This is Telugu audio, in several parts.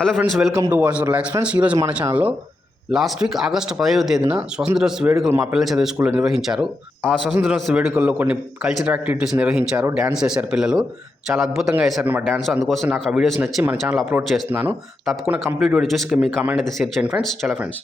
Hello friends, welcome to voice relax friends. ఈరోజు మన ఛానల్లో లాస్ట్ వీక్ ఆగస్టు 15వ తేదీన స్వతంత్ర దినోత్సవ వేడుకలు మా పిల్లల చదివే స్కూల్లో నిర్వహించారు. ఆ స్వతంత్ర దినోత్సవ వేడుకల్లో కొన్ని కల్చరల్ యాక్టివిటీస్ నిర్వహించారు. డ్యాన్స్ వేశారు పిల్లలు. చాలా అద్భుతంగా వేశారన్నమాట డ్యాన్స్. అందుకోసం నాకు ఆ వీడియోస్ నచ్చి మన ఛానల్ అప్లోడ్ చేస్తున్నాను. తప్పకుండా కంప్లీట్ వీడియో చూసి మీ కామెంట్ అయితే షేర్ చేయండి ఫ్రెండ్స్. చాలా ఫ్రెండ్స్.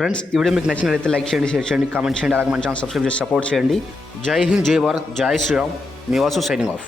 ఫ్రెండ్స్ ఈ వీడియో మీకు నచ్చినట్లయితే లైక్ చేయండి, షేర్ చేయండి, కామెంట్ చేయండి, అలాగే మన ఛానల్ సబ్స్క్రైబ్ చేసి సపోర్ట్ చేయండి. జై హింద్, జై భారత్, జై శ్రీరామ్. మీ వాసు సైనింగ్ ఆఫ్.